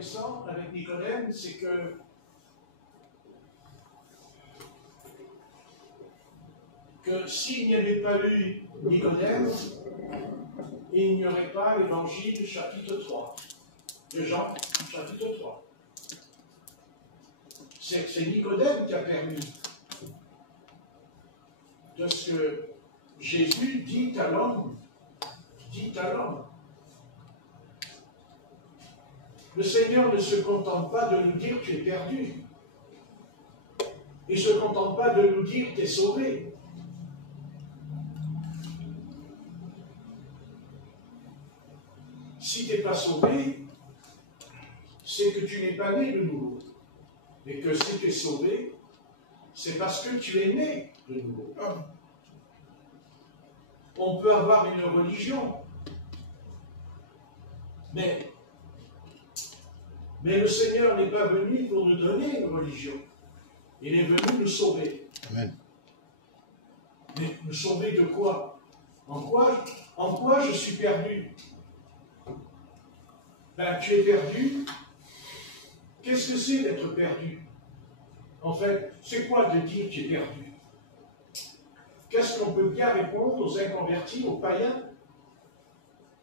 intéressant avec Nicodème, c'est que s'il n'y avait pas eu Nicodème, il n'y aurait pas l'Évangile chapitre 3 de Jean, chapitre 3. C'est Nicodème qui a permis de ce que Jésus dit à l'homme. Le Seigneur ne se contente pas de nous dire tu es perdu. Il ne se contente pas de nous dire tu es sauvé. Si tu n'es pas sauvé, c'est que tu n'es pas né de nouveau. Et que si tu es sauvé, c'est parce que tu es né de nouveau. On peut avoir une religion, mais le Seigneur n'est pas venu pour nous donner une religion. Il est venu nous sauver. Amen. Mais nous sauver de quoi? En quoi je suis perdu? Ben, tu es perdu. Qu'est-ce que c'est d'être perdu? En fait, c'est quoi de dire tu es perdu? Qu'est-ce qu'on peut bien répondre aux inconvertis, aux païens?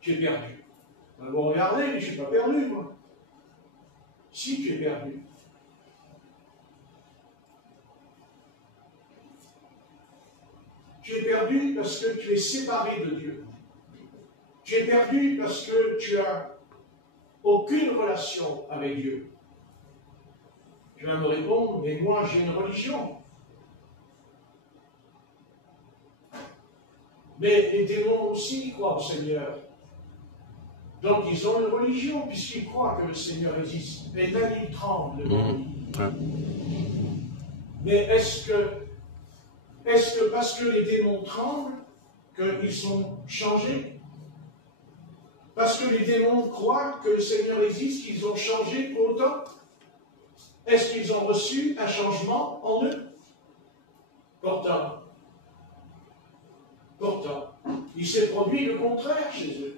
Tu es perdu. Ben, bon, regardez, je ne suis pas perdu, moi. Si tu es perdu. Tu es perdu parce que tu es séparé de Dieu. Tu es perdu parce que tu n'as aucune relation avec Dieu. Tu vas me répondre, mais moi j'ai une religion. Mais les démons aussi croient au Seigneur. Donc ils ont une religion, puisqu'ils croient que le Seigneur existe. Et même ils tremblent devant lui. Mais est-ce que parce que les démons tremblent, qu'ils sont changés? Parce que les démons croient que le Seigneur existe, qu'ils ont changé pour autant? Est-ce qu'ils ont reçu un changement en eux? Pourtant, il s'est produit le contraire chez eux.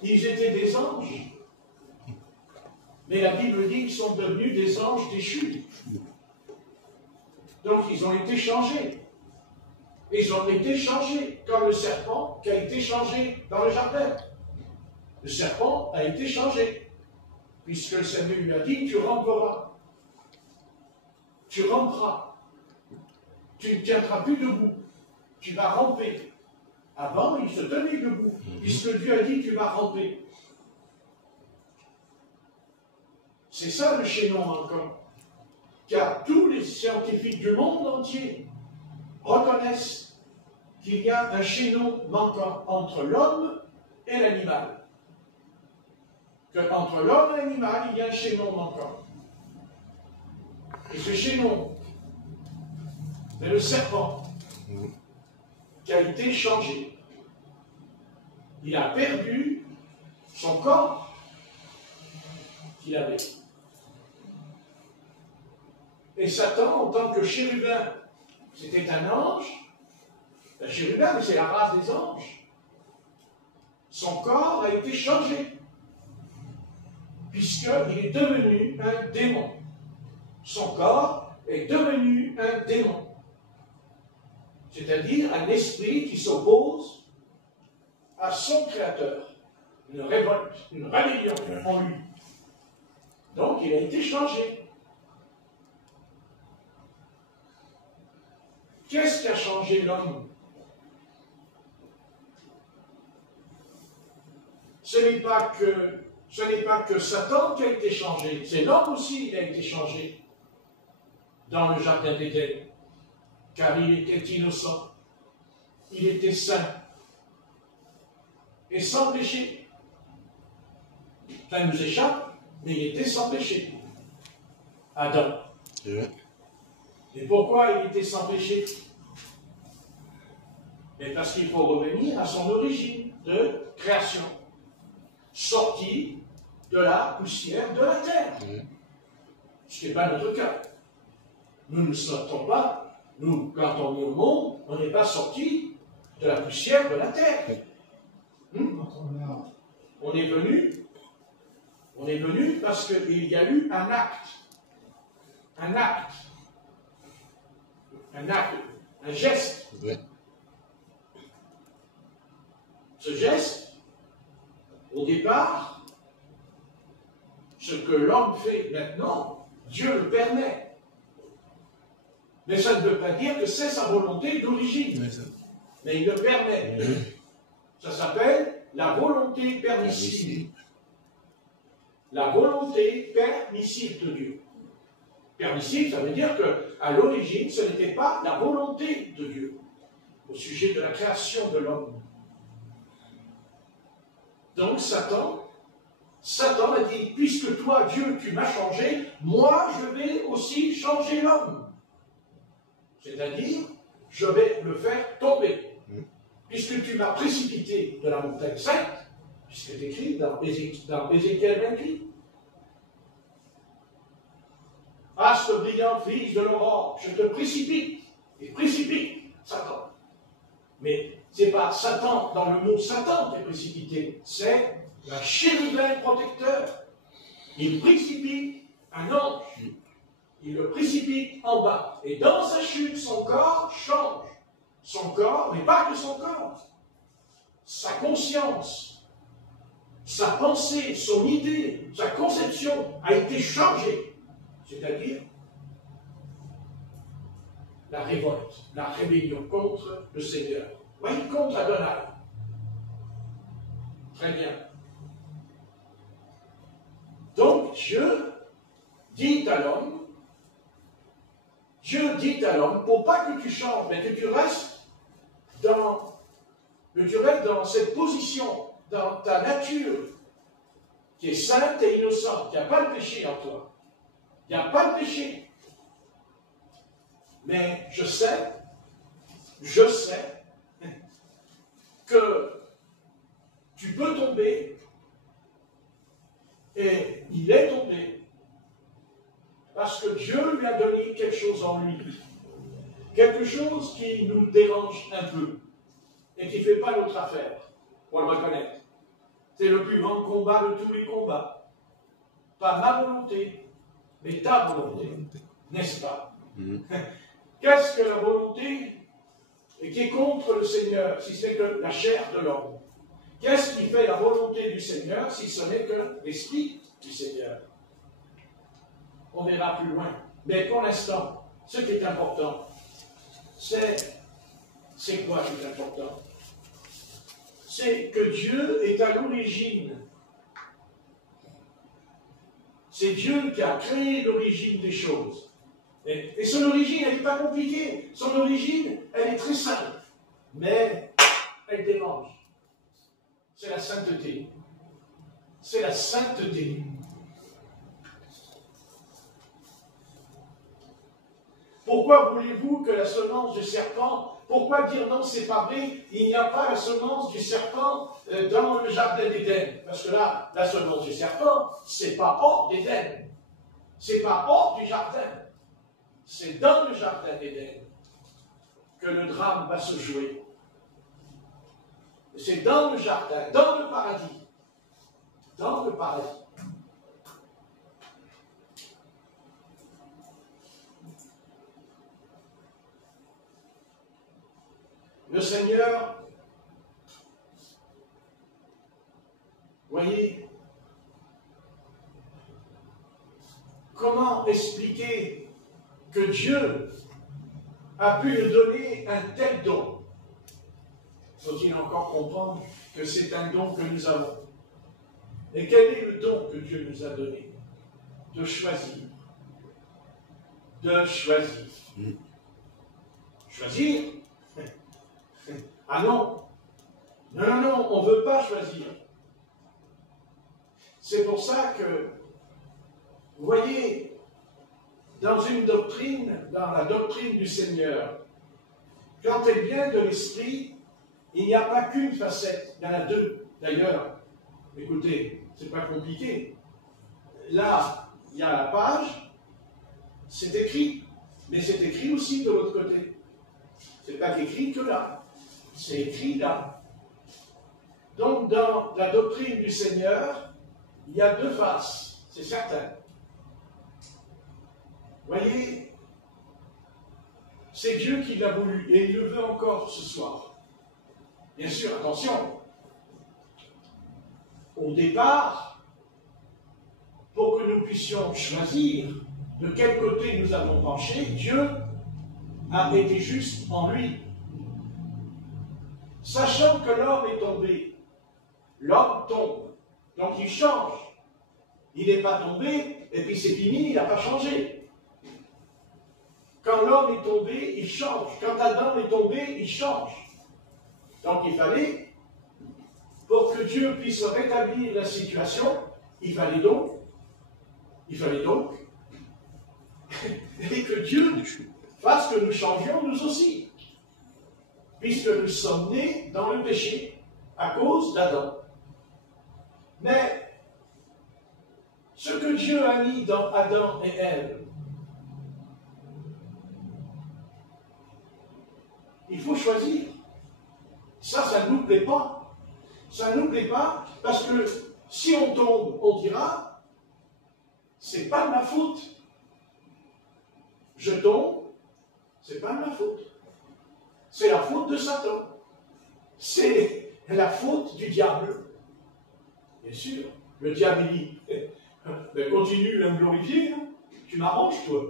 Ils étaient des anges. Mais la Bible dit qu'ils sont devenus des anges déchus. Donc ils ont été changés. Ils ont été changés, comme le serpent qui a été changé dans le jardin. Le serpent a été changé, puisque le Seigneur lui a dit, tu ramperas. Tu ramperas. Tu ne tiendras plus debout. Tu vas ramper. Avant, il se tenait debout, puisque Dieu a dit, tu vas ramper. C'est ça le chaînon manquant. Car tous les scientifiques du monde entier reconnaissent qu'il y a un chaînon manquant entre l'homme et l'animal. Qu'entre l'homme et l'animal, il y a un chaînon manquant. Et ce chaînon, c'est le serpent qui a été changé. Il a perdu son corps qu'il avait. Et Satan, en tant que chérubin, c'était un ange. Un chérubin, mais c'est la race des anges. Son corps a été changé, puisqu'il est devenu un démon. Son corps est devenu un démon. C'est-à-dire un esprit qui s'oppose à son créateur. Une révolte, une rébellion en lui. Donc il a été changé. Qu'est-ce qui a changé l'homme? Ce n'est pas que Satan qui a été changé, c'est l'homme aussi qui a été changé dans le jardin d'Éden, car il était innocent, il était saint et sans péché. Ça nous échappe, mais il était sans péché. Adam. Et pourquoi il était sans péché? Mais parce qu'il faut revenir à son origine de création, sorti de la poussière de la terre. Ce qui n'est pas notre cas. Nous ne sortons pas, nous, quand on est au monde, on n'est pas sorti de la poussière de la terre. on est venu parce qu'il y a eu un acte, un geste. Ouais. Ce geste, au départ, ce que l'homme fait maintenant, Dieu le permet. Mais ça ne veut pas dire que c'est sa volonté d'origine. Ouais, ça. Mais il le permet. Ça s'appelle la volonté permissive. La volonté permissive de Dieu. Permissive, ça veut dire qu'à l'origine, ce n'était pas la volonté de Dieu au sujet de la création de l'homme. Donc Satan a dit, puisque toi, Dieu, tu m'as changé, moi, je vais aussi changer l'homme. C'est-à-dire, je vais le faire tomber. Puisque tu m'as précipité de la montagne sainte, puisque c'est écrit dans Ézéchiel 28. Astre brillant, fils de l'aurore, je te précipite, et précipite, Satan. Mais ce n'est pas Satan, dans le mot Satan qui est précipité, c'est un chérubin protecteur. Il précipite un ange, il le précipite en bas, et dans sa chute, son corps change. Son corps, mais pas que son corps, sa conscience, sa pensée, son idée, sa conception a été changée. C'est-à-dire la révolte, la rébellion contre le Seigneur. Oui, contre Adonai. Très bien. Donc Dieu dit à l'homme, pour pas que tu changes, mais que tu restes dans cette position, dans ta nature, qui est sainte et innocente, il n'y a pas de péché en toi. Il n'y a pas de péché. Mais je sais que tu peux tomber, et il est tombé, parce que Dieu lui a donné quelque chose en lui. Quelque chose qui nous dérange un peu et qui ne fait pas notre affaire, pour le reconnaître. C'est le plus grand combat de tous les combats. Pas ma volonté, mais ta volonté, n'est-ce pas? Qu'est-ce que la volonté et qui est contre le Seigneur, si ce n'est que la chair de l'homme? Qu'est-ce qui fait la volonté du Seigneur, si ce n'est que l'Esprit du Seigneur? On verra plus loin. Mais pour l'instant, ce qui est important, c'est quoi qui est important? C'est que Dieu est à l'origine. C'est Dieu qui a créé l'origine des choses. Et son origine, elle n'est pas compliquée. Son origine, elle est très simple. Mais elle dérange. C'est la sainteté. C'est la sainteté. Pourquoi voulez-vous que la semence du serpent, pourquoi dire non, c'est pas vrai, il n'y a pas la semence du serpent dans le jardin d'Éden? Parce que là, la semence du serpent, c'est pas hors d'Éden. C'est pas hors du jardin. C'est dans le jardin d'Éden que le drame va se jouer. C'est dans le jardin, dans le paradis. Dans le paradis. Le Seigneur, voyez, comment expliquer que Dieu a pu nous donner un tel don? Faut-il encore comprendre que c'est un don que nous avons? Et quel est le don que Dieu nous a donné? De choisir. De choisir. Choisir? Ah non, non, on ne veut pas choisir. C'est pour ça que, vous voyez, dans une doctrine, dans la doctrine du Seigneur, quand elle vient de l'Esprit, il n'y a pas qu'une facette, il y en a deux. D'ailleurs, écoutez, c'est pas compliqué. Là, il y a la page, c'est écrit, mais c'est écrit aussi de l'autre côté. C'est pas écrit que là. C'est écrit là. Donc, dans la doctrine du Seigneur, il y a deux faces, c'est certain. Voyez, c'est Dieu qui l'a voulu et il le veut encore ce soir. Bien sûr, attention, au départ, pour que nous puissions choisir de quel côté nous allons pencher, Dieu a été juste en lui. Sachant que l'homme est tombé, l'homme tombe, donc il change. Il n'est pas tombé, et puis c'est fini, il n'a pas changé. Quand l'homme est tombé, il change. Quand Adam est tombé, il change. Donc il fallait, pour que Dieu puisse rétablir la situation, il fallait donc, et que Dieu fasse que nous changions nous aussi, puisque nous sommes nés dans le péché à cause d'Adam. Mais ce que Dieu a mis dans Adam et Ève, il faut choisir. Ça ne nous plaît pas. Ça ne nous plaît pas parce que si on tombe, on dira, c'est pas de ma faute. Je tombe, c'est pas de ma faute. C'est la faute de Satan. C'est la faute du diable. Bien sûr, le diable dit, mais continue à me glorifier, hein. Tu m'arranges, toi.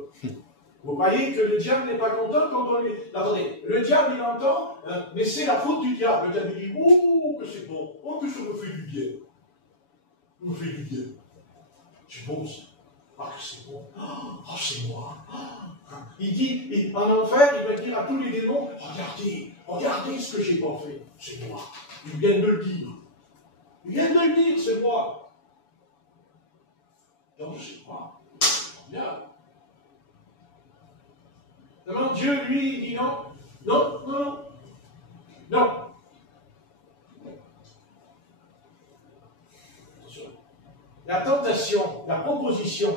Vous croyez que le diable n'est pas content quand on lui... Attendez, le diable il entend, mais c'est la faute du diable. Le diable dit, oh, que c'est bon, oh, que ça me fait du bien. Ça me fait du bien. C'est bon ça. Ah, que c'est bon. Oh, c'est moi. Il dit, en enfer, il va dire à tous les démons, regardez ce que j'ai pas fait. C'est moi. Il vient de me le dire. Il vient de me le dire, c'est moi. Donc, c'est moi. Bien. Alors, Dieu, lui, il dit non. Non, non, non. Non. Attention. La tentation, la proposition,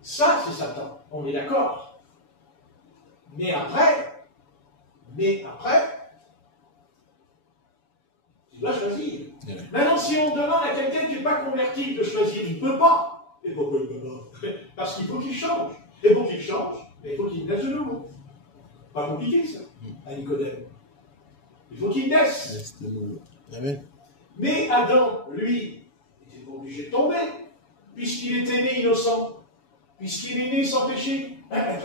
ça, c'est Satan. On est d'accord. Mais après, tu dois choisir. Maintenant, si on demande à quelqu'un qui n'est pas converti de choisir, il ne peut pas. Et pourquoi il ne peut pas? Parce qu'il faut qu'il change. Et pour qu'il change, il faut qu'il naisse de nouveau. Pas compliqué, ça, à Nicodème. Il faut qu'il naisse. Mais Adam, lui, n'était pas obligé de tomber, puisqu'il était né innocent, puisqu'il est né sans péché.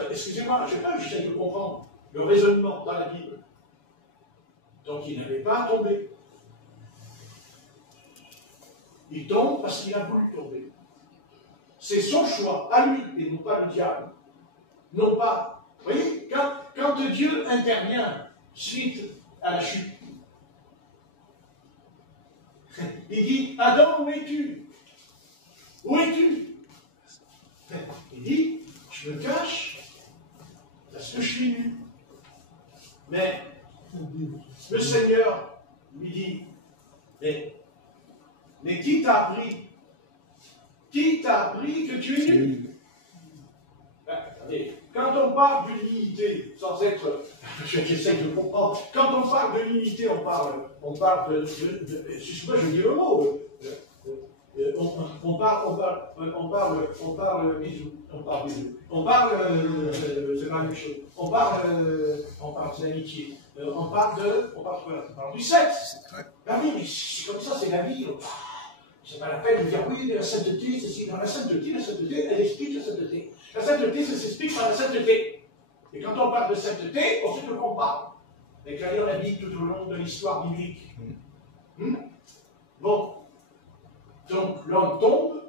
Excusez-moi, je sais pas, j'essaie de comprendre le raisonnement dans la Bible. Donc il n'avait pas à tomber. Il tombe parce qu'il a voulu tomber. C'est son choix, à lui, et non pas le diable. Non pas. Vous voyez, quand Dieu intervient suite à la chute, il dit, Adam, où es-tu? Où es-tu? Il dit, je me cache parce que je suis nu. Mais le Seigneur lui dit, mais qui t'a appris? Qui t'a appris que tu es nu? Attendez, quand on parle de l'unité, sans être... J'essaie de comprendre. Quand on parle de l'unité, on parle excuse-moi, je dis le mot. On parle bisous. C'est pas la même chose. On parle d'amitié. On parle du sexe. Ah oui, mais c'est comme ça, c'est la vie. C'est pas la peine de dire oui, la sainteté, c'est dans la sainteté, elle explique la sainteté. La sainteté, ça s'explique par la sainteté. Et quand on parle de sainteté, on sait de quoi on parle. Éclairez la Bible tout au long de l'histoire biblique. Bon. Donc l'homme tombe,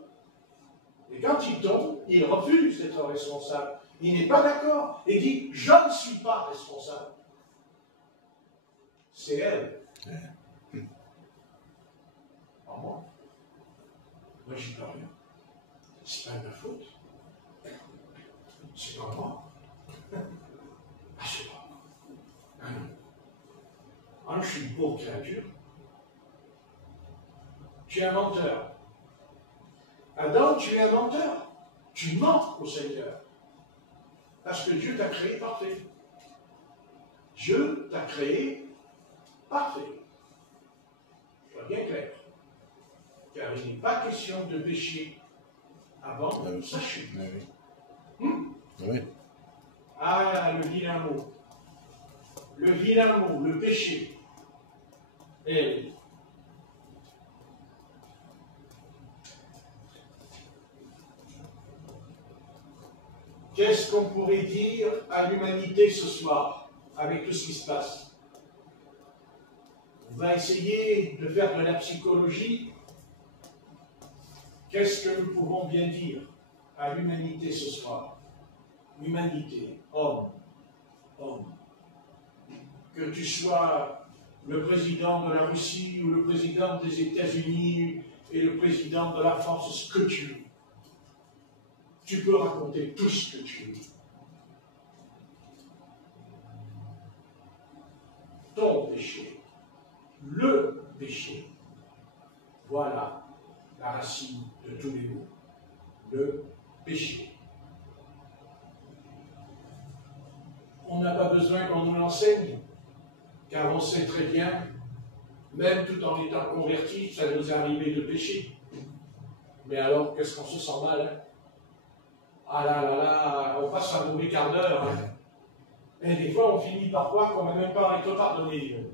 et quand il tombe, il refuse d'être responsable. Il n'est pas d'accord. Il dit, je ne suis pas responsable. C'est elle. Pas moi. Moi, j'y peux rien. C'est pas de ma faute. C'est pas moi. Ah, c'est pas moi. Ah non. Ah non, je suis une pauvre créature. Tu es un menteur. Adam, tu es un menteur. Tu mens au Seigneur. Parce que Dieu t'a créé parfait. Dieu t'a créé parfait. Soit bien clair. Car il n'est pas question de péché avant sa chute. Oui. Ah, le vilain mot. Le vilain mot, le péché. Et qu'est-ce qu'on pourrait dire à l'humanité ce soir, avec tout ce qui se passe? On va essayer de faire de la psychologie. Qu'est-ce que nous pouvons bien dire à l'humanité ce soir? Humanité, homme. Que tu sois le président de la Russie ou le président des États-Unis et le président de la France, ce que tu veux. Tu peux raconter tout ce que tu veux. Ton péché, le péché, voilà la racine de tous les maux. Le péché. On n'a pas besoin qu'on nous l'enseigne, car on sait très bien, même tout en étant convertis, ça nous est arrivé de pécher. Mais alors, qu'est-ce qu'on se sent mal, hein? Ah là là là, on passe un mauvais quart d'heure. Hein. Et des fois, on finit par croire qu'on n'a même pas été pardonné.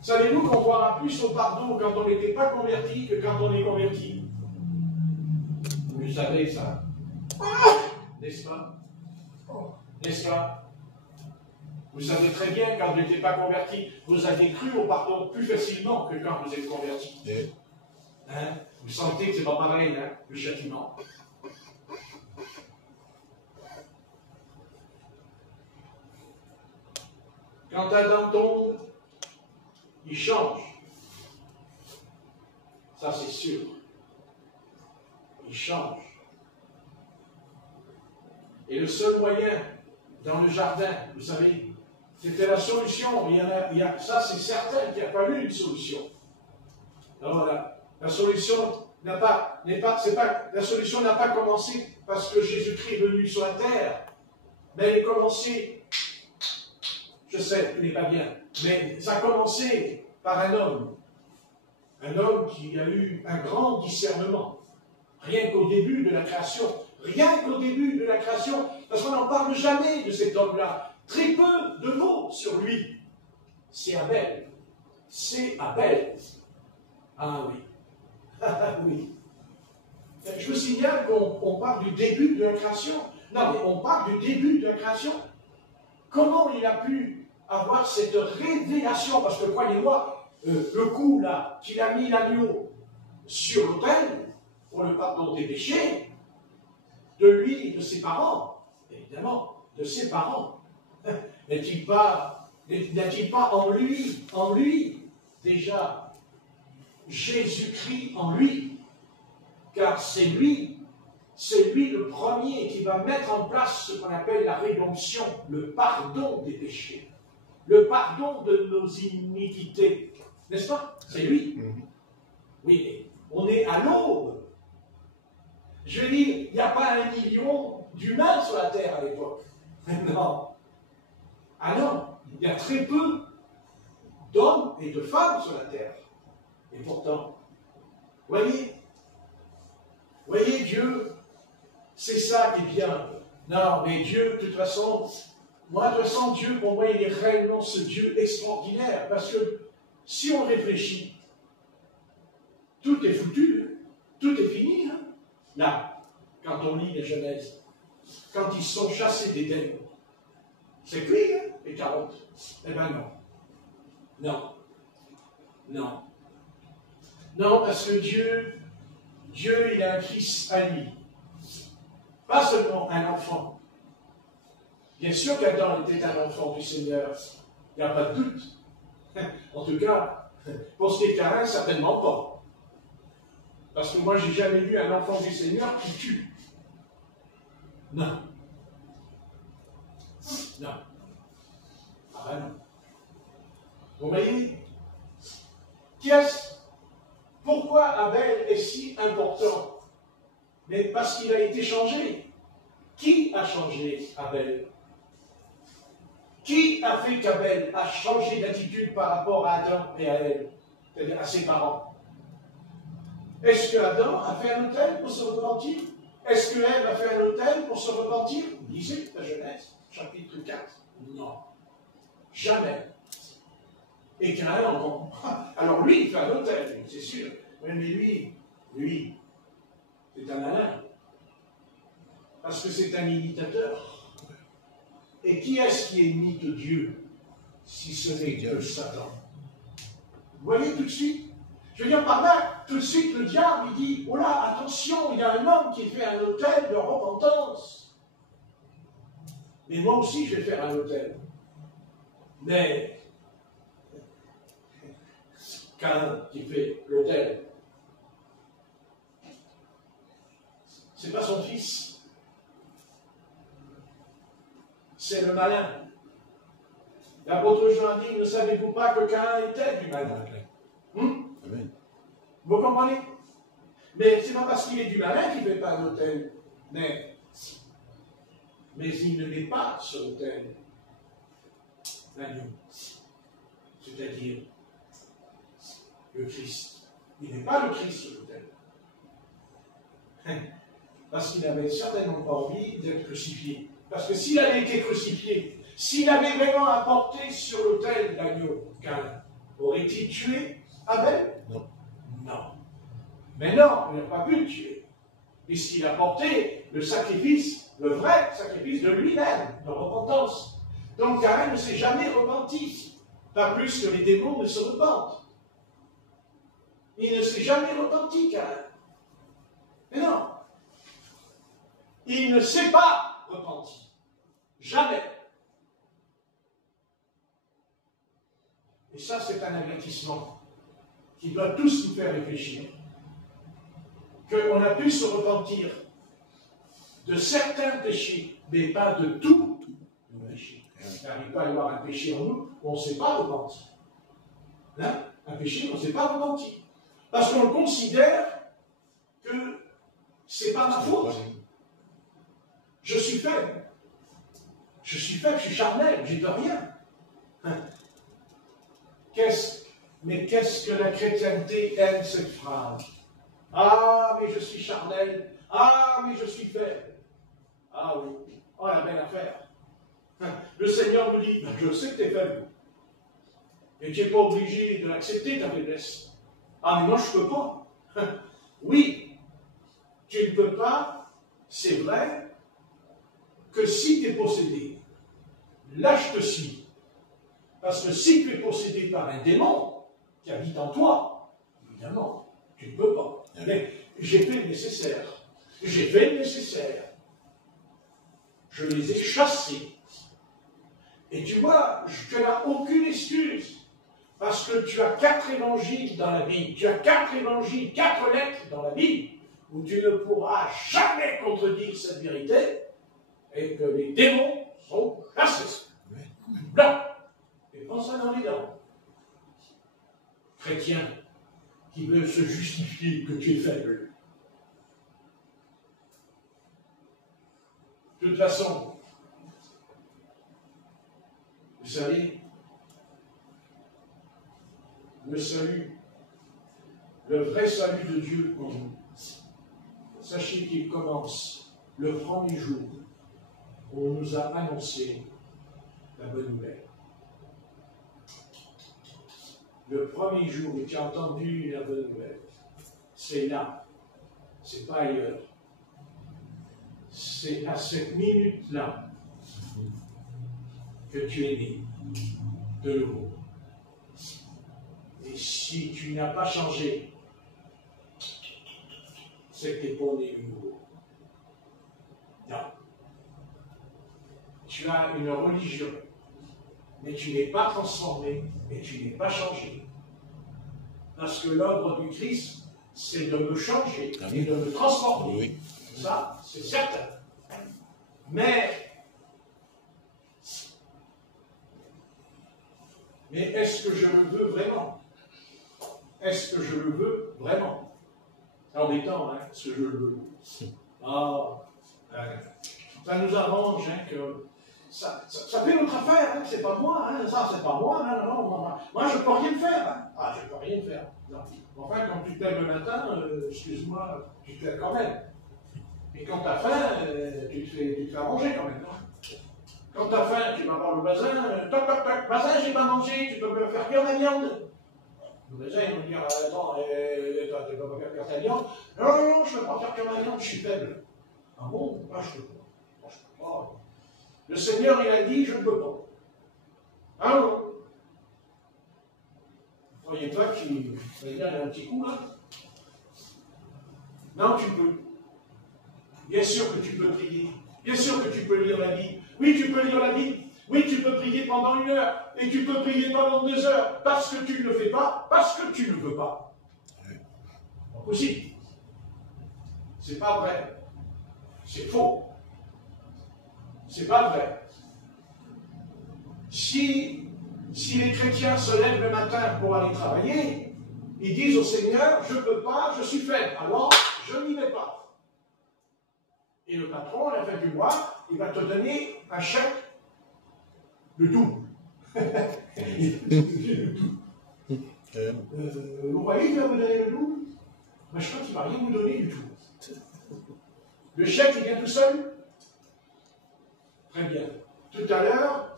Savez-vous qu'on croira plus au pardon quand on n'était pas converti que quand on est converti? Vous savez ça. N'est-ce pas? N'est-ce pas? Vous savez très bien, quand vous n'étiez pas converti, vous avez cru au pardon plus facilement que quand vous êtes converti. Hein? Vous sentez que c'est pas pareil, hein, le châtiment. Quand Adam tombe, il change. Ça, c'est sûr. Il change. Et le seul moyen, dans le jardin, vous savez, c'était la solution. Ça, c'est certain qu'il n'y a pas eu une solution. Alors, la solution n'a pas commencé parce que Jésus-Christ est venu sur la terre, mais elle est commencée. Je sais, tu n'es pas bien, mais ça a commencé par un homme qui a eu un grand discernement, rien qu'au début de la création, parce qu'on n'en parle jamais de cet homme-là, très peu de mots sur lui. C'est Abel. Ah oui, oui. Je vous signale qu'on parle du début de la création. Non, mais on parle du début de la création. Comment il a pu avoir cette révélation? Parce que croyez-moi, le coup là, qu'il a mis l'agneau sur l'autel pour le pardon des péchés, de lui et de ses parents, évidemment, de ses parents, n'a-t-il pas en lui, déjà, Jésus-Christ en lui, car c'est lui le premier qui va mettre en place ce qu'on appelle la rédemption, le pardon des péchés, le pardon de nos iniquités. N'est-ce pas? C'est lui. Oui, on est à l'aube. Je veux dire, il n'y a pas 1 million d'humains sur la terre à l'époque. Non. Ah non, il y a très peu d'hommes et de femmes sur la terre. Et pourtant, voyez, Dieu, c'est ça qui est bien. Non, mais Dieu, de toute façon, Dieu, pour moi, il est réellement ce Dieu extraordinaire. Parce que si on réfléchit, tout est foutu, tout est fini. Hein. Là, quand on lit les Genèse, quand ils sont chassés d'Éden, c'est cuit, hein, les carottes. Eh bien non. Non, parce que Dieu, il a un fils à lui. Pas seulement un enfant. Bien sûr qu'Adam était un enfant du Seigneur. Il n'y a pas de doute. En tout cas, pour ce qui est Caïn, certainement pas. Parce que moi, je n'ai jamais vu un enfant du Seigneur qui tue. Non. Ah ben non. Vous voyez? Pourquoi Abel est si important? Mais parce qu'il a été changé. Qui a changé Abel? Qui a fait qu'Abel a changé d'attitude par rapport à Adam et à Ève, c'est-à-dire à ses parents? Est-ce que Adam a fait un autel pour se repentir? Est-ce que Ève a fait un autel pour se repentir? Lisez la Genèse, chapitre 4. Non. Jamais. Et Caïn en... Alors lui, il fait un autel, c'est sûr. Mais lui, c'est un malin. Parce que c'est un imitateur. Et qui est-ce qui imite Dieu, si ce n'est que Satan? Vous voyez tout de suite? Je veux dire par là, tout de suite, le diable, il dit, oh là, attention, il y a un homme qui fait un autel de repentance. Mais moi aussi, je vais faire un autel. Mais, Caïn qui fait l'autel, c'est pas son fils. C'est le malin. L'apôtre Jean dit, ne savez-vous pas que Caïn était du malin? Vous comprenez? Mais c'est pas parce qu'il est du malin qu'il ne fait pas l'autel. Mais il ne met pas sur l'autel l'agneau. C'est-à-dire le Christ. Il n'est pas le Christ sur l'autel. Parce qu'il n'avait certainement pas envie d'être crucifié. Parce que s'il avait été crucifié, s'il avait vraiment apporté sur l'autel l'agneau, Caïn, aurait-il tué Abel? Non. Non. Mais non, il n'a pas pu le tuer. Puisqu'il a porté le sacrifice, le vrai sacrifice de lui-même, de repentance. Donc Caïn ne s'est jamais repenti. Pas plus que les démons ne se repentent. Il ne s'est jamais repenti, Caïn. Mais non. Il ne s'est pas repenti. Jamais. Et ça, c'est un avertissement qui doit tous nous faire réfléchir. Qu'on a pu se repentir de certains péchés, mais pas de tout péché. Car il peut y avoir un péché en nous où on ne s'est pas repenti. Hein? Un péché où on ne s'est pas repenti. Parce qu'on considère que ce n'est pas ma faute. Je suis faible. Je suis faible, je suis charnel, j'ai de rien. Hein? Mais qu'est-ce que la chrétienté aime cette phrase? Ah, mais je suis charnel. Ah, mais je suis faible. Ah oui. Oh, la belle affaire. Le Seigneur nous dit, je sais que tu es faible. Et tu n'es pas obligé de l'accepter, ta faiblesse. Ah, mais moi, je ne peux pas. Oui, tu ne peux pas, c'est vrai, que si tu es possédé. Là, je te suis. Parce que si tu es possédé par un démon qui habite en toi, évidemment, tu ne peux pas. Mais j'ai fait le nécessaire. J'ai fait le nécessaire. Je les ai chassés. Et tu vois, tu n'as aucune excuse. Parce que tu as 4 évangiles dans la Bible. Tu as 4 évangiles, 4 lettres dans la Bible, où tu ne pourras jamais contredire cette vérité, et que les démons sont chassés. Blanc. Et prends ça dans les dents. Chrétien qui veut se justifier que tu es faible. De toute façon, vous savez, le salut, le vrai salut de Dieu en nous, sachez qu'il commence le premier jour où on nous a annoncé la bonne nouvelle. Le premier jour où tu as entendu la bonne nouvelle, c'est là, c'est pas ailleurs. C'est à cette minute-là que tu es né de nouveau. Et si tu n'as pas changé, c'est que tu n'es pas né de nouveau. Non. Tu as une religion, mais tu n'es pas transformé et tu n'es pas changé. Parce que l'œuvre du Christ, c'est de me changer et de me transformer. Oui. Ça, c'est certain. Mais est-ce que je le veux vraiment? Est-ce que je le veux vraiment? C'est embêtant, hein, est-ce que je le veux? Ah, ça nous arrange, hein, que ça fait notre affaire, hein, c'est pas moi, hein, ça c'est pas moi, hein, non, moi je peux rien faire. Hein. Ah, je peux rien faire. Non. Enfin, quand tu te lèves le matin, excuse-moi, tu te lèves quand même. Et quand tu as faim, tu te fais manger quand même. Hein. Quand tu as faim, tu vas voir le bazin, toc toc toc, bazin, j'ai pas mangé, tu peux me faire cuire la viande. Le bazin, il va me dire, attends, tu peux pas faire cuire ta viande. Non, non, non, je ne peux pas faire cuire ma viande, je suis faible. Ah bon? Ah, je peux pas. Ah, je peux pas. Le Seigneur, il a dit, je ne peux pas. Ah non. Vous croyez pas qu'il va dire un petit coup là? Non, tu peux. Bien sûr que tu peux prier. Bien sûr que tu peux lire la Bible. Oui, tu peux lire la Bible. Oui, tu peux prier pendant 1 heure. Et tu peux prier pendant 2 heures. Parce que tu ne le fais pas. Parce que tu ne veux pas. Pas possible. C'est pas vrai. C'est faux. C'est pas vrai. Si les chrétiens se lèvent le matin pour aller travailler, ils disent au Seigneur, je ne peux pas, je suis faible. Alors, je n'y vais pas. Et le patron, à la fin du mois, il va te donner un chèque de double. Vous voyez, il va vous donner le double? Mais je crois qu'il ne va rien vous donner du tout. Le chèque, il vient tout seul? Très bien. Tout à l'heure,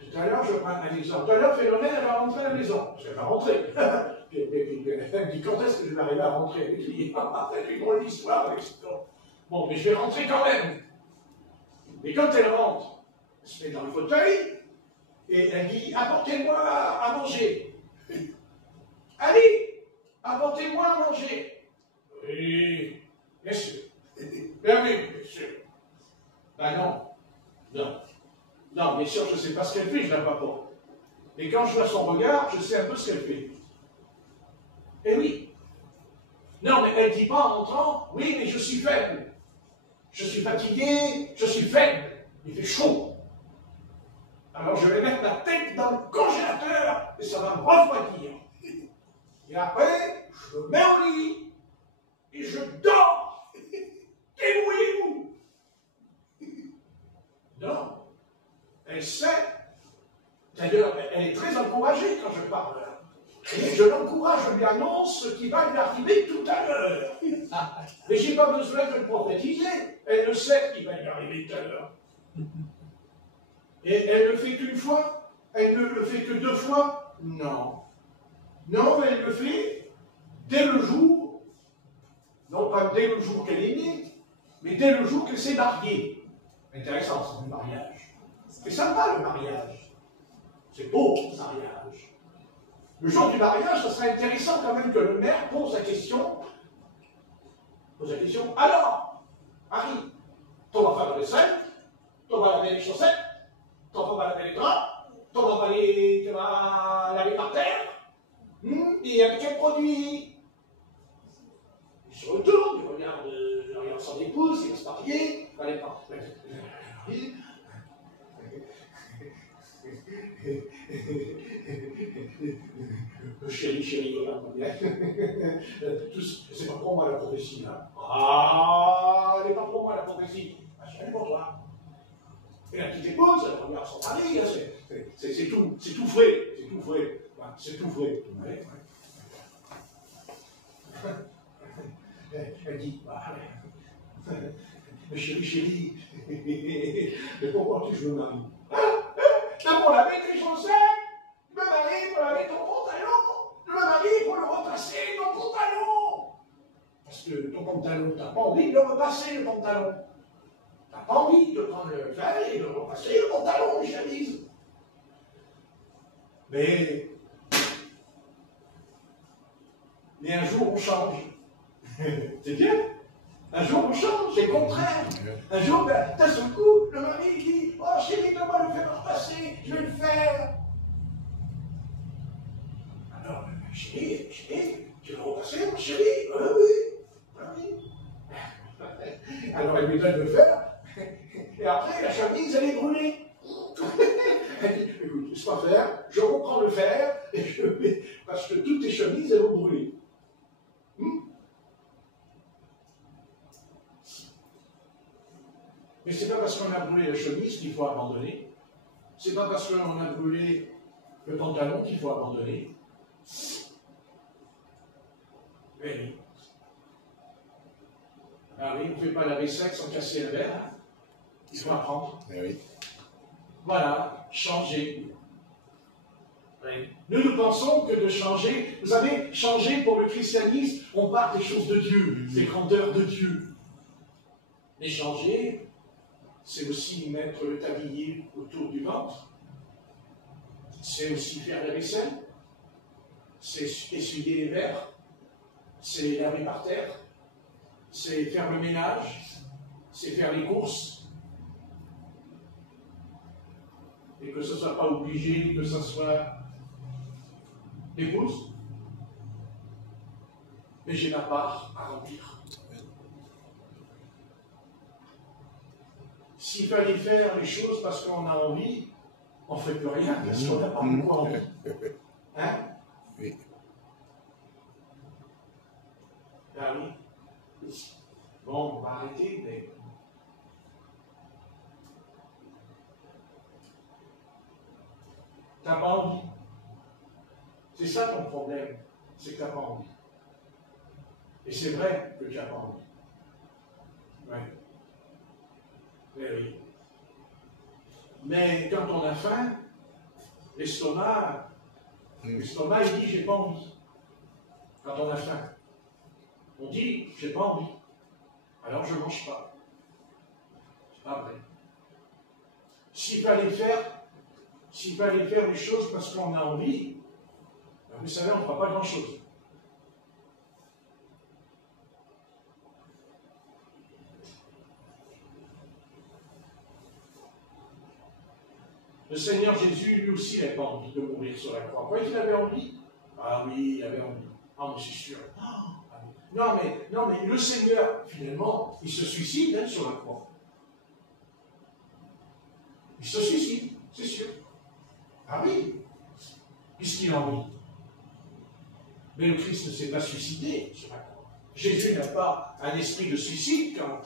je prends un exemple. Tout à l'heure, Philomène, elle va rentrer à la maison. Parce qu'elle va rentrer. Elle me dit, quand est-ce que je vais arriver à rentrer avec lui? C'est une drôle d'histoire avec ce temps. Bon, mais je vais rentrer quand même. Et quand elle rentre, elle se met dans le fauteuil, et elle dit, apportez-moi à manger. Allez, apportez-moi à manger. Oui, bien sûr. Bien oui, bien sûr. Ben non. Non. Non, bien sûr, je ne sais pas ce qu'elle fait, je ne la vois pas. Mais quand je vois son regard, je sais un peu ce qu'elle fait. Eh oui. Non, mais elle ne dit pas en rentrant, oui, mais je suis faible. Je suis fatigué, je suis faible. Il fait chaud. Alors je vais mettre la tête dans le congélateur et ça va me refroidir. Et après, je me mets au lit et je dors. Débrouillez-vous. Non. Elle sait. D'ailleurs, elle est très encouragée quand je parle. Et je l'encourage, je lui annonce ce qui va lui arriver tout à l'heure. Mais je n'ai pas besoin de le prophétiser. Elle le sait ce qui va lui arriver tout à l'heure. Et elle le fait qu'une fois? Elle ne le fait que 2 fois? Non. Non, elle le fait dès le jour, non pas dès le jour qu'elle est née, mais dès le jour qu'elle s'est mariée. Intéressant, c'est le mariage. C'est sympa le mariage. C'est beau le mariage. Le jour du mariage, ça serait intéressant quand même que le maire pose la question. Alors, Marie, tu vas faire la vaisselle, tu vas laver les chaussettes, tu vas laver les draps, tu vas laver par terre, et avec quel produit? Il se retourne, il regarde son épouse, il va se marier, il va aller par Chérie, regarde-moi bien. C'est pas pour moi la prophétie, là. Ah, elle n'est pas pour moi la prophétie. Ah, c'est pour toi. Et la petite épouse, elle regarde son mari, c'est tout frais. C'est tout frais. C'est tout frais. Elle dit, mais chérie, mais pourquoi tu veux me marier? C'est pour laver tes chaussettes, me marier pour laver ton pantalon, me marier pour le repasser ton pantalon. Parce que ton pantalon, tu n'as pas envie de le repasser, le pantalon. Tu n'as pas envie de prendre le fer et de repasser le pantalon, les chemises. Mais un jour, on change. C'est bien. Un jour, on change, c'est le contraire. Un jour, d'un seul coup, le mari dit, oh chérie, donne-moi le faire repasser, je vais le faire. Alors, chérie, tu veux repasser, mon chéri? Oui. Alors, elle lui donne le fer, et après, la chemise, elle est brûlée. Elle dit, écoute, laisse pas faire, je reprends le fer, et je mets, parce que toutes tes chemises, elles vont brûler. Mais ce n'est pas parce qu'on a brûlé la chemise qu'il faut abandonner. Ce n'est pas parce qu'on a brûlé le pantalon qu'il faut abandonner. Oui. Ah oui, on ne fait pas la vaisselle sans casser le verre. Hein. Il faut apprendre. Oui. Voilà, changer. Oui. Nous pensons que de changer, vous savez, changer pour le christianisme, on part des choses de Dieu, des grandeurs de Dieu. Mais changer, c'est aussi mettre le tablier autour du ventre. C'est aussi faire la vaisselle. C'est essuyer les verres. C'est laver par terre. C'est faire le ménage. C'est faire les courses. Et que ce ne soit pas obligé, que ce soit l'épouse. Mais j'ai ma part à remplir. S'il fallait faire les choses parce qu'on a envie, on ne fait plus rien, parce qu'on n'a pas beaucoup envie. Hein? Oui. Ah oui. Bon, on va arrêter, mais... T'as pas envie. C'est ça ton problème, c'est que t'as pas envie. Et c'est vrai que tu n'as pas envie. Ouais. Oui. Mais quand on a faim, l'estomac, il dit j'ai pas envie. Quand on a faim, on dit j'ai pas envie. Alors je ne mange pas. C'est pas vrai. S'il fallait faire les choses parce qu'on a envie, ben vous savez, on ne fera pas grand-chose. Le Seigneur Jésus, lui aussi, n'avait pas envie de mourir sur la croix. Pourquoi il avait envie? Ah oui, il avait envie. Ah, mais c'est sûr. Non, mais le Seigneur, finalement, il se suicide hein, sur la croix. Il se suicide, c'est sûr. Ah oui, puisqu'il a envie. Mais le Christ ne s'est pas suicidé sur la croix. Jésus n'a pas un esprit de suicide quand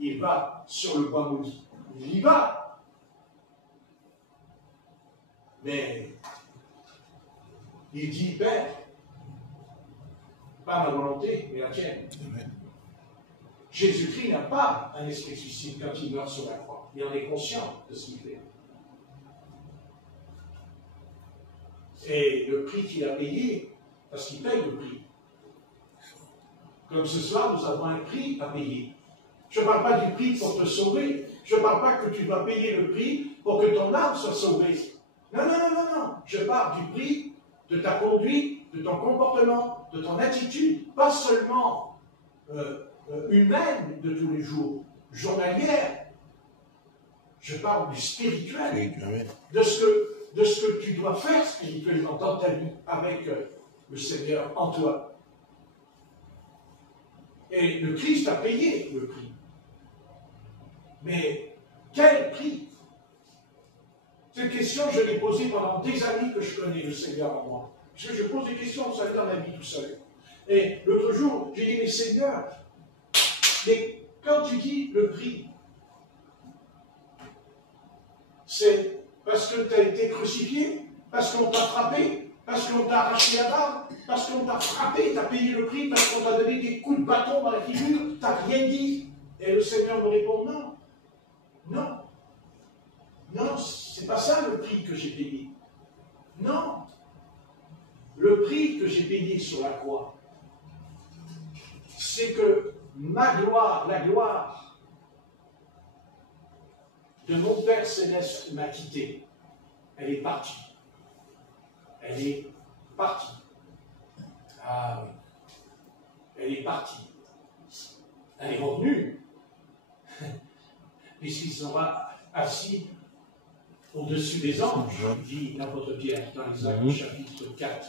il va sur le bois maudit. Il y va. Mais il dit, Père, pas ma volonté, mais la tienne. Amen. Jésus-Christ n'a pas un esprit de suicide quand il meurt sur la croix. Il en est conscient de ce qu'il fait. Et le prix qu'il a payé, parce qu'il paye le prix. Comme ce soir, nous avons un prix à payer. Je ne parle pas du prix pour te sauver. Je ne parle pas que tu dois payer le prix pour que ton âme soit sauvée. Non, non, non, non, non. Je parle du prix de ta conduite, de ton comportement, de ton attitude, pas seulement humaine de tous les jours, journalière. Je parle du spirituel, de ce que tu dois faire spirituellement dans ta vie avec le Seigneur en toi. Et le Christ a payé le prix. Mais quel prix? Cette question, je l'ai posée pendant des années que je connais le Seigneur en moi. Parce que je pose des questions, vous savez, dans ma vie tout seul. Et l'autre jour, j'ai dit, mais Seigneur, mais quand tu dis le prix, c'est parce que tu as été crucifié, parce qu'on t'a frappé, parce qu'on t'a arraché la barbe, parce qu'on t'a frappé, tu as payé le prix, parce qu'on t'a donné des coups de bâton dans la figure, tu n'as rien dit. Et le Seigneur me répond, non, non. Non, c'est pas ça le prix que j'ai payé. Non. Le prix que j'ai payé sur la croix, c'est que ma gloire, la gloire de mon Père Céleste m'a quitté. Elle est partie. Elle est partie. Ah oui. Elle est partie. Elle est revenue. Puisqu'il sera assis au-dessus des anges, dit l'apôtre Pierre dans les Actes chapitre 4.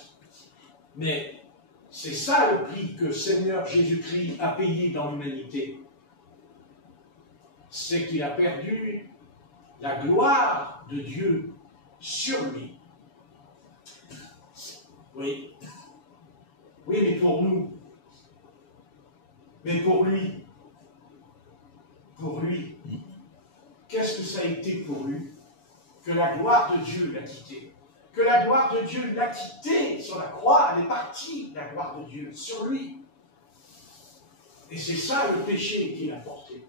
Mais c'est ça le prix que Seigneur Jésus-Christ a payé dans l'humanité. C'est qu'il a perdu la gloire de Dieu sur lui. Oui. Oui, mais pour nous. Mais pour lui. Pour lui. qu'est-ce que ça a été pour lui que la gloire de Dieu l'a quitté? Que la gloire de Dieu l'a quitté sur la croix, elle est partie, la gloire de Dieu, sur lui. Et c'est ça le péché qu'il a porté.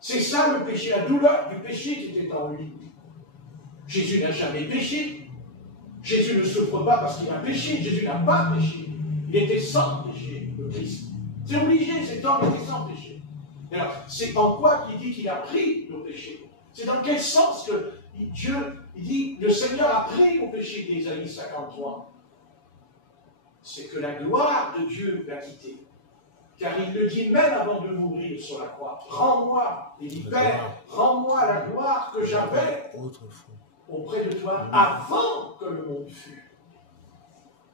C'est ça le péché, la douleur du péché qui était en lui. Jésus n'a jamais péché. Jésus ne souffre pas parce qu'il a péché. Jésus n'a pas péché. Il était sans péché, le Christ. C'est obligé, cet homme était sans péché. Alors, c'est en quoi qu'il dit qu'il a pris nos péchés? C'est dans quel sens que Dieu, il dit, le Seigneur a pris nos péchés d'Ésaïe 53. C'est que la gloire de Dieu l'a quitté. Car il le dit même avant de mourir sur la croix. Rends-moi, il dit, Père, rends-moi la gloire que j'avais auprès de toi avant que le monde fût.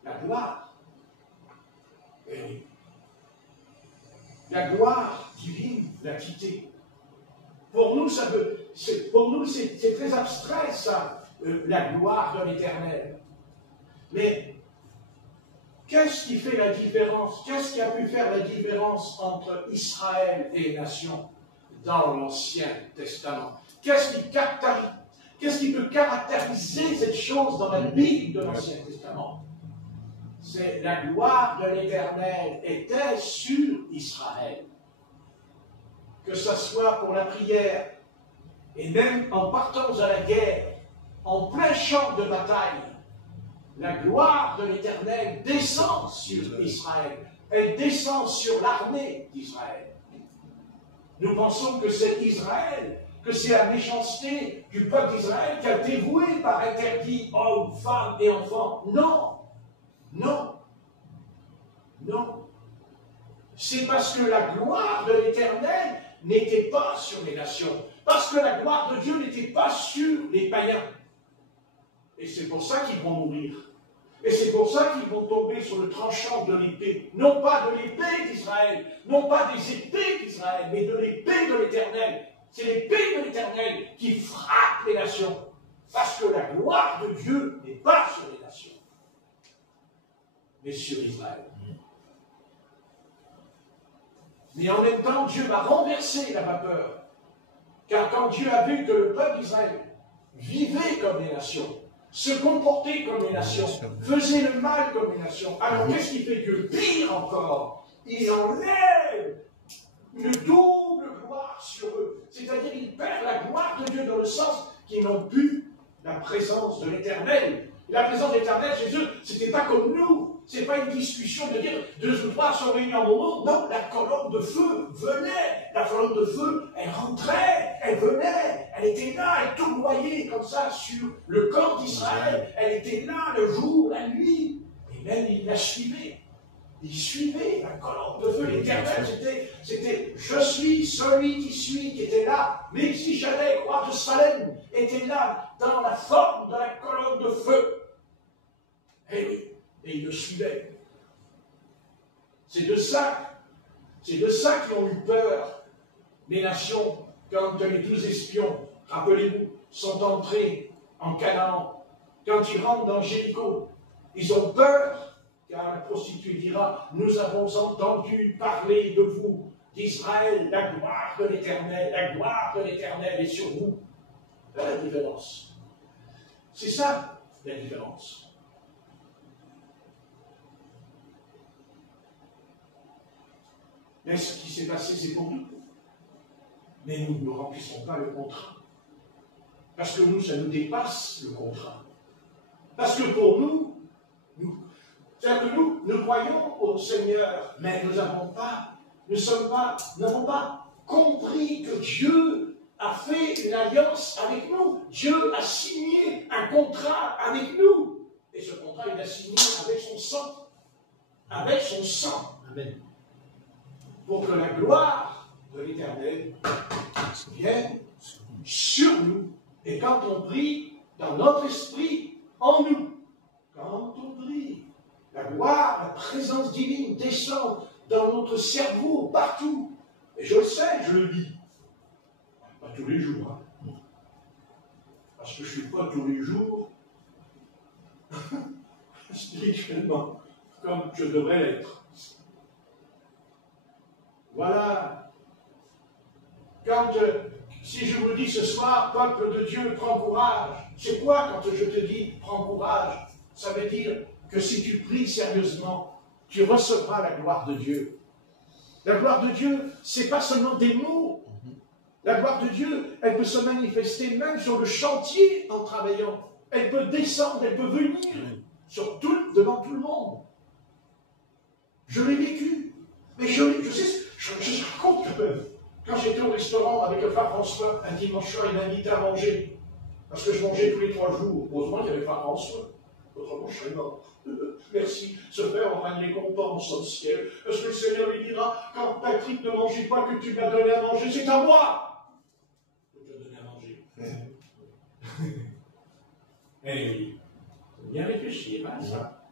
La gloire. Eh oui. La gloire divine l'a quitté. Pour nous, c'est très abstrait, ça, la gloire de l'Éternel. Mais qu'est-ce qui fait la différence? Qu'est-ce qui a pu faire la différence entre Israël et les nations dans l'Ancien Testament? Qu'est-ce qui peut caractériser cette chose dans la Bible de l'Ancien Testament? C'est la gloire de l'Éternel était sur Israël. Que ce soit pour la prière, et même en partant à la guerre, en plein champ de bataille, la gloire de l'Éternel descend sur Israël. Elle descend sur l'armée d'Israël. Nous pensons que c'est Israël, que c'est la méchanceté du peuple d'Israël qui a dévoué par interdit hommes, femmes et enfants. Non, non, non. C'est parce que la gloire de l'Éternel n'était pas sur les nations. Parce que la gloire de Dieu n'était pas sur les païens. Et c'est pour ça qu'ils vont mourir. Et c'est pour ça qu'ils vont tomber sur le tranchant de l'épée. Non pas de l'épée d'Israël, non pas des épées d'Israël, mais de l'épée de l'Éternel. C'est l'épée de l'Éternel qui frappe les nations. Parce que la gloire de Dieu n'est pas sur les nations, mais sur Israël. Mais en même temps, Dieu va renverser la vapeur. Car quand Dieu a vu que le peuple d'Israël vivait comme les nations, se comportait comme les nations, faisait le mal comme les nations, alors qu'est-ce qui fait que, pire encore, il enlève une double gloire sur eux. C'est-à-dire qu'ils perdent la gloire de Dieu dans le sens qu'ils n'ont plus la présence de l'Éternel. La présence de l'Éternel chez eux, ce n'était pas comme nous. Ce n'est pas une discussion de dire deux ou trois sont réunis en mon nom. Non, la colonne de feu venait. La colonne de feu, elle rentrait, elle venait, elle était là, elle tournoyait comme ça sur le corps d'Israël. Elle était là le jour, la nuit. Et même il la suivait. Il suivait la colonne de feu. L'Éternel, c'était je suis celui qui suis, qui était là. Mais si jamais roi de Salem était là, dans la forme de la colonne de feu. Eh oui. Et il le suivait. C'est de ça qu'ont eu peur les nations quand les 12 espions, rappelez-vous, sont entrés en Canaan. Quand ils rentrent dans Jéricho, ils ont peur, car la prostituée dira, nous avons entendu parler de vous, d'Israël, la gloire de l'Éternel est sur vous. La différence. C'est ça, la différence. Mais ce qui s'est passé, c'est pour nous. Mais nous ne remplissons pas le contrat. Parce que nous, ça nous dépasse le contrat. Parce que pour nous, c'est-à-dire que nous croyons au Seigneur, mais nous n'avons pas compris que Dieu a fait une alliance avec nous. Dieu a signé un contrat avec nous. Et ce contrat, il l'a signé avec son sang. Avec son sang. Amen. Pour que la gloire de l'Éternel vienne sur nous. Et quand on prie, dans notre esprit, en nous, quand on prie, la gloire, la présence divine descend dans notre cerveau, partout. Et je le sais, je le vis. Pas tous les jours. Hein. Parce que je ne suis pas tous les jours spirituellement comme je devrais l'être. Voilà. Quand Si je vous dis ce soir, peuple de Dieu, prends courage, c'est quoi quand je te dis prends courage? Ça veut dire que si tu pries sérieusement, tu recevras la gloire de Dieu. La gloire de Dieu, ce n'est pas seulement des mots. La gloire de Dieu, elle peut se manifester même sur le chantier en travaillant. Elle peut descendre, elle peut venir devant tout le monde. Je l'ai vécu. Mais je raconte quand même. Quand j'étais au restaurant avec le frère François, un dimanche soir, il m'a invité à manger. Parce que je mangeais tous les 3 jours. Heureusement, il n'y avait pas François. Autrement, je serais mort. Merci. Ce Père aura une récompense au ciel. Parce que le Seigneur lui dira, quand Patrick ne mangeait pas que tu m'as donné à manger, c'est à moi que tu as donné à manger. Eh oui. Bien réfléchir à ça.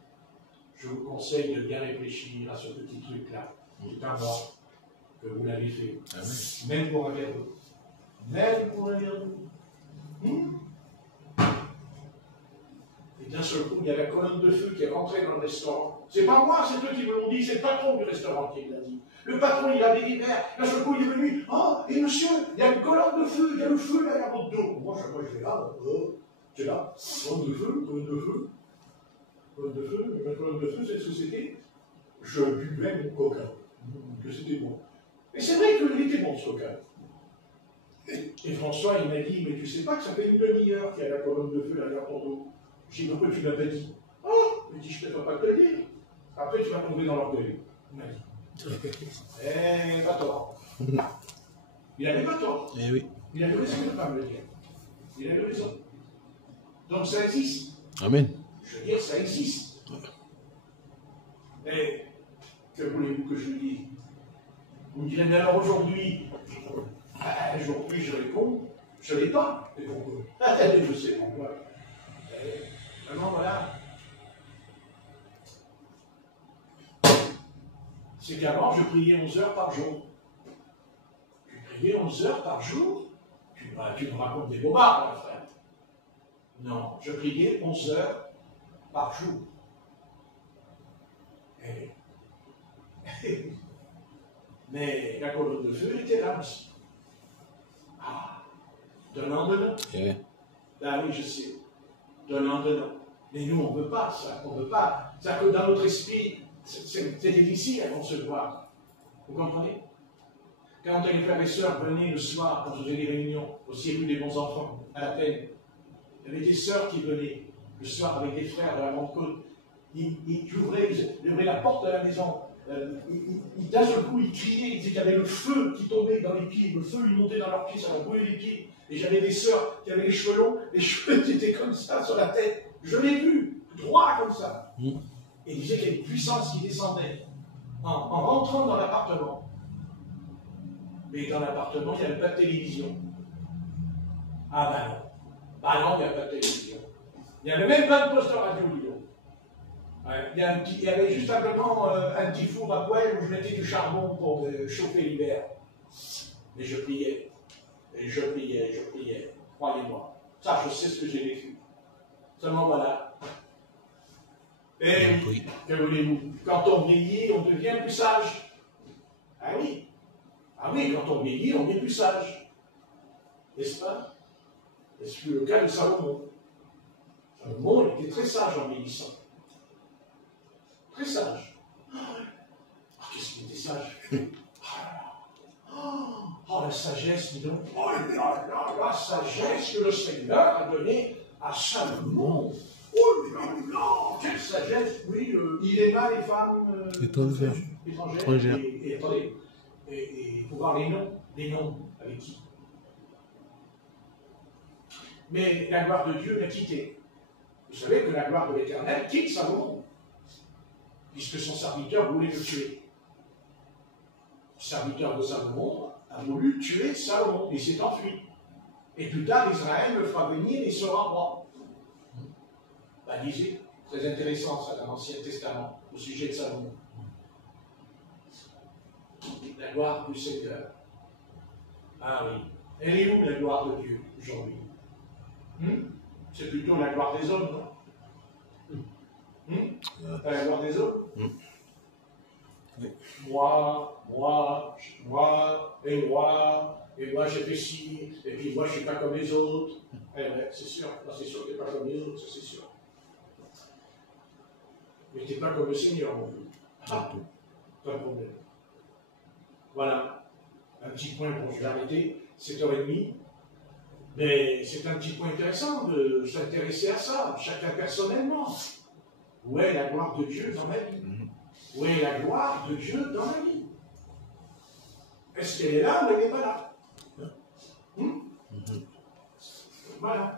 Je vous conseille de bien réfléchir à ce petit truc-là. C'est à moi que vous l'avez fait. Même pour un verre d'eau. Même pour un verre d'eau. Et d'un seul coup, il y a la colonne de feu qui est rentrée dans le restaurant. C'est pas moi, c'est eux qui me l'ont dit, c'est le patron du restaurant qui me l'a dit. Le patron, il avait des verres. D'un seul coup, il est venu. Ah, et monsieur, il y a une colonne de feu, il y a le feu là, à votre dos. Moi, je vais là. C'est là. Colonne de feu, colonne de feu. Colonne de feu, ma colonne de feu, c'est ce que c'était. Je buvais mon coca. Que c'était bon. Et c'est vrai qu'il était bon, ce coca. Et François, il m'a dit, mais tu sais pas que ça fait une demi-heure qu'il y a la colonne de feu derrière ton dos. J'ai dit, pourquoi tu ne l'as pas dit? Oh, il dit, je ne peux pas te le dire. Après, tu vas tomber dans l'orgueil. Il m'a dit. Eh, pas tort. Il avait pas tort. Eh oui. Il avait raison de ne pas me le dire. Il avait raison. Donc ça existe. Amen. Je veux dire, ça existe. Et que voulez-vous que je vous dise? Vous me direz, mais alors aujourd'hui, je réponds, je ne l'ai pas. Et pourquoi? Je sais pourquoi. Vraiment, voilà. C'est qu'avant, je priais 11 heures par jour. Tu priais 11 heures par jour? Tu me racontes des bobards, mon frère. Non, je priais 11 heures par jour. Mais la colonne de feu était là aussi. Ah, donnant. Ah oui, je sais. Donnant. Mais nous, on ne veut pas ça. On ne veut pas. C'est-à-dire que dans notre esprit, c'est difficile à concevoir. Vous comprenez? Quand les frères et sœurs venaient le soir, quand je faisais des réunions, au circuit des bons enfants, à la peine, il y avait des sœurs qui venaient le soir avec des frères de la Pentecôte. Ils ouvraient la porte de la maison. D'un seul coup, ils criaient, ils disaient qu'il y avait le feu qui tombait dans les pieds, le feu lui montait dans leurs pieds, ça leur brûlait les pieds. Et j'avais des sœurs qui avaient les cheveux longs, les cheveux qui étaient comme ça sur la tête. Je l'ai vu, droit comme ça. Et il disait qu'il y avait une puissance qui descendait en rentrant dans l'appartement. Mais dans l'appartement, il n'y avait pas de télévision. Ah ben non. Ah non, il n'y a pas de télévision. Il n'y avait même pas de poste de radio, disons. Il y avait juste simplement un petit four à poêle où je mettais du charbon pour chauffer l'hiver. Mais je priais. Et je priais. Croyez-moi. Ça, je sais ce que j'ai vécu. Seulement voilà. Et oui, que voulez-vous? Quand on vieillit, on devient plus sage. Ah oui. Ah oui, quand on vieillit, on est plus sage. N'est-ce pas? C'est le cas de Salomon. Salomon, il était très sage en vieillissant. Très sage. Qu'est-ce qu'il était sage? Oh, la sagesse, dis donc. Oh la sagesse que le Seigneur a donnée à Salomon. Oh là là, quelle sagesse. Oui, il aima les femmes étrangères. Et attendez, il faut voir les noms avec qui. Mais la gloire de Dieu l'a quitté. Vous savez que la gloire de l'Éternel quitte Salomon, puisque son serviteur voulait le tuer. Le serviteur de Salomon a voulu tuer Salomon, et s'est enfui. Et plus tard, Israël le fera venir et sera roi. Ben, lisez, très intéressant ça dans l'Ancien Testament, au sujet de Salomon. La gloire du Seigneur. Ah oui. Elle est où la gloire de Dieu aujourd'hui? C'est plutôt la gloire des hommes, non? La gloire des hommes? Oui. Moi, et moi, Et moi j'ai fait ci, et puis moi je ne suis pas comme les autres. Eh ouais, c'est sûr, c'est sûr que tu n'es pas comme les autres, ça c'est sûr. Mais tu n'es pas comme le Seigneur non plus. Ah, pas de problème. Voilà, un petit point, bon je vais arrêter, 7h30. Mais c'est un petit point intéressant de s'intéresser à ça, chacun personnellement. Où est la gloire de Dieu dans ma vie? Où est la gloire de Dieu dans ma vie? Est-ce qu'elle est là ou elle n'est pas là? Voilà.